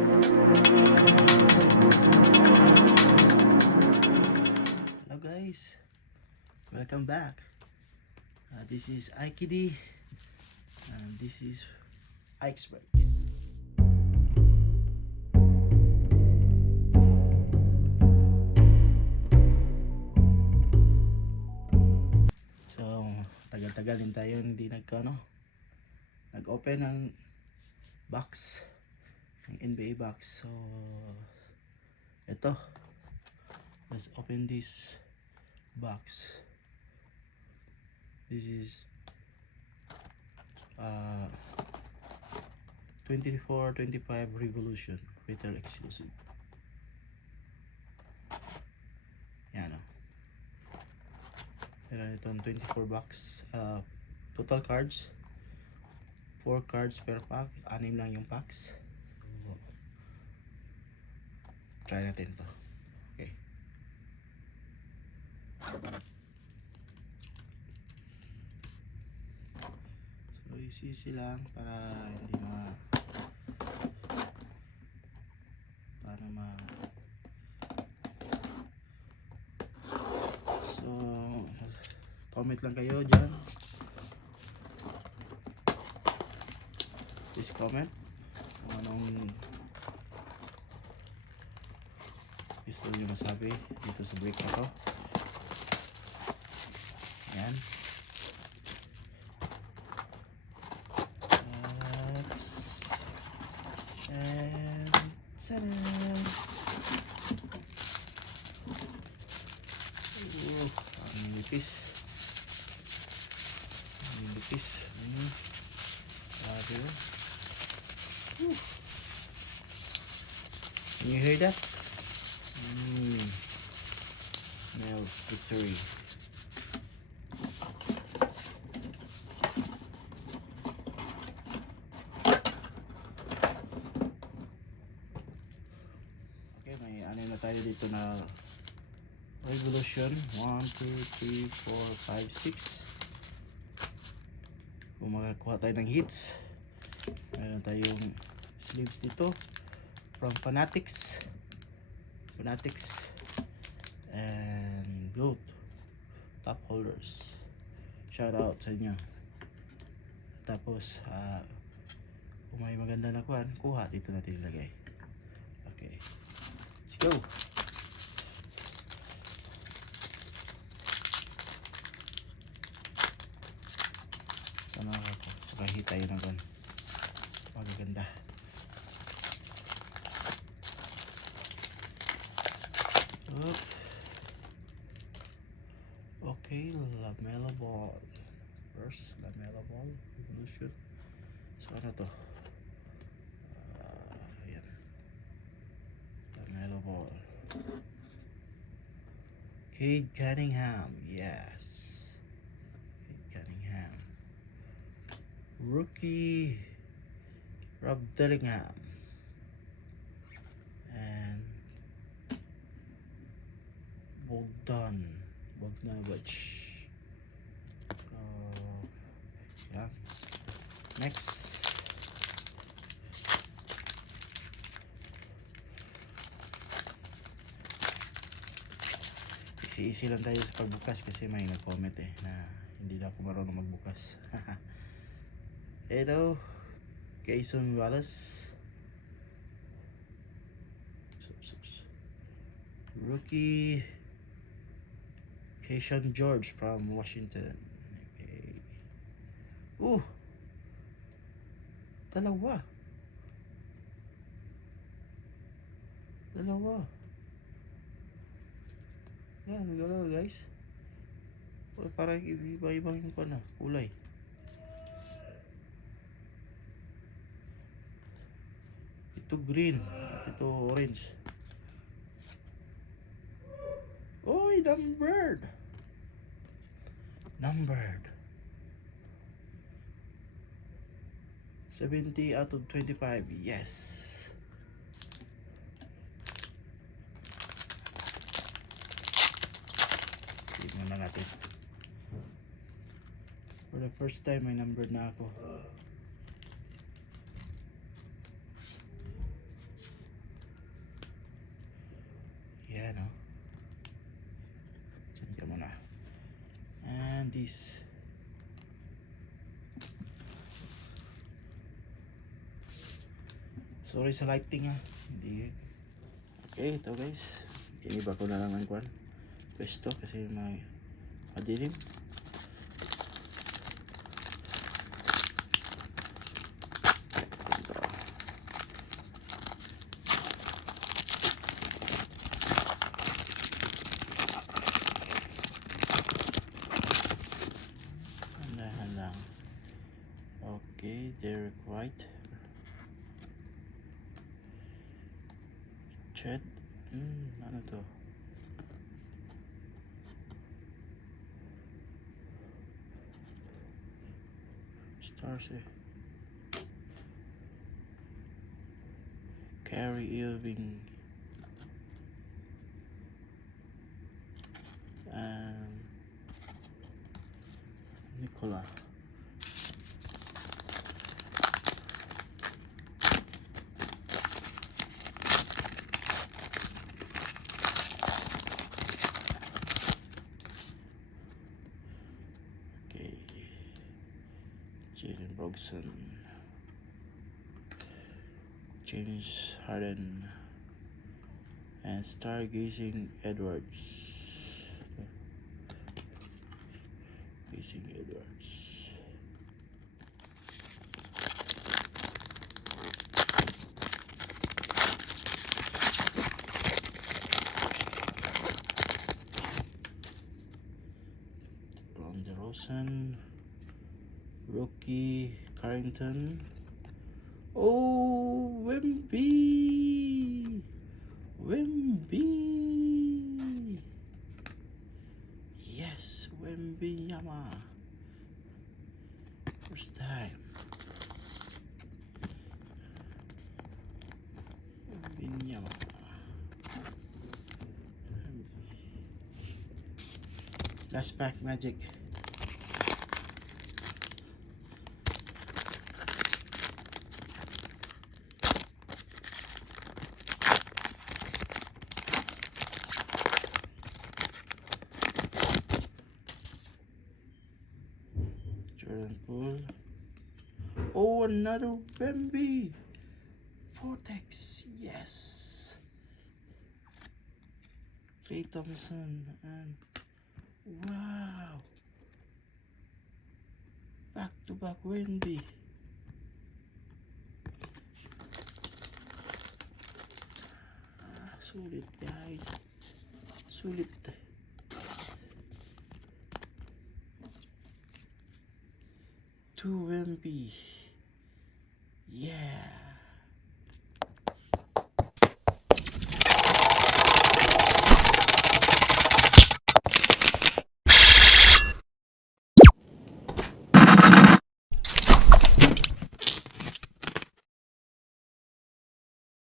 Hello guys, welcome back. This is Aikidi and this is Ike's Breaks. So, tagal-tagal din tayo hindi nag-open ng box, ng NBA box. So, ito. Let's open this box. This is 24-25 Revolution retail exclusive. Yan o. Meron itong 24 box. Total cards 4 cards per pack. 6 lang yung packs. So, try natin to. Okay. So isisi lang para hindi so comment lang kayo dyan, please comment kung anong gusto nyo masabi dito sa break na to. Yan. And ta-da! Ang nipis. Grabe yun. Can you hear that? Smells victory. Okay, may ano na tayo dito na Revolution 1, 2, 3, 4, 5, 6. Kung makakuha tayo ng hits, meron tayong sleeves dito from Fanatics and GOAT top holders. Shout out sa inyo. Tapos kung may maganda na kuha dito natin ilagay. Okay, let's go. Sana makahita tayo ng magaganda. Okay, LaMelo Ball. First, LaMelo Ball Revolution. So ano to? Ayan. LaMelo Ball. Cade Cunningham. Yes. Cade Cunningham. Rookie Rob Dillingham. And Bogdanovic. So, yeah. Next. Easy lang tayo sa pagbukas kasi may nag-comment na hindi na ako marunong magbukas. Hello, Cason Wallace. Rookie Keyshawn George from Washington. Okay. Dalawa. Yan, dalawa guys. Parang iba-ibang yung kulay. Ito green at ito orange. Oy, numbered 70 out of 25. Yes. Tignan na natin. For the first time may numbered na ako. Ayan o. Diyan mo na. And this. Sorry sa lighting ha. Hindi. Okay, ito guys. Iniba ko na lang ang kwan. Pwesto kasi may madilim. Ito. Andahan lang. Okay, Derek White. Chet. Ano to? Stars eh. Kyrie Irving. Nikola. Okay. Jalen Brogson. James Harden. And Stargazing Edwards. Gazing Edwards. Ron DeRozan. Rookie Carrington. Oh, Wemby. Yes, Wembanyama. First time. Wembanyama. Last pack Magic. Jordan Poole. Oh, another Wemby. Vortex. Yes. Klay Thompson. And wow. Back to back Wemby. Sulit guys. Sulit. To Wemby. Yeah.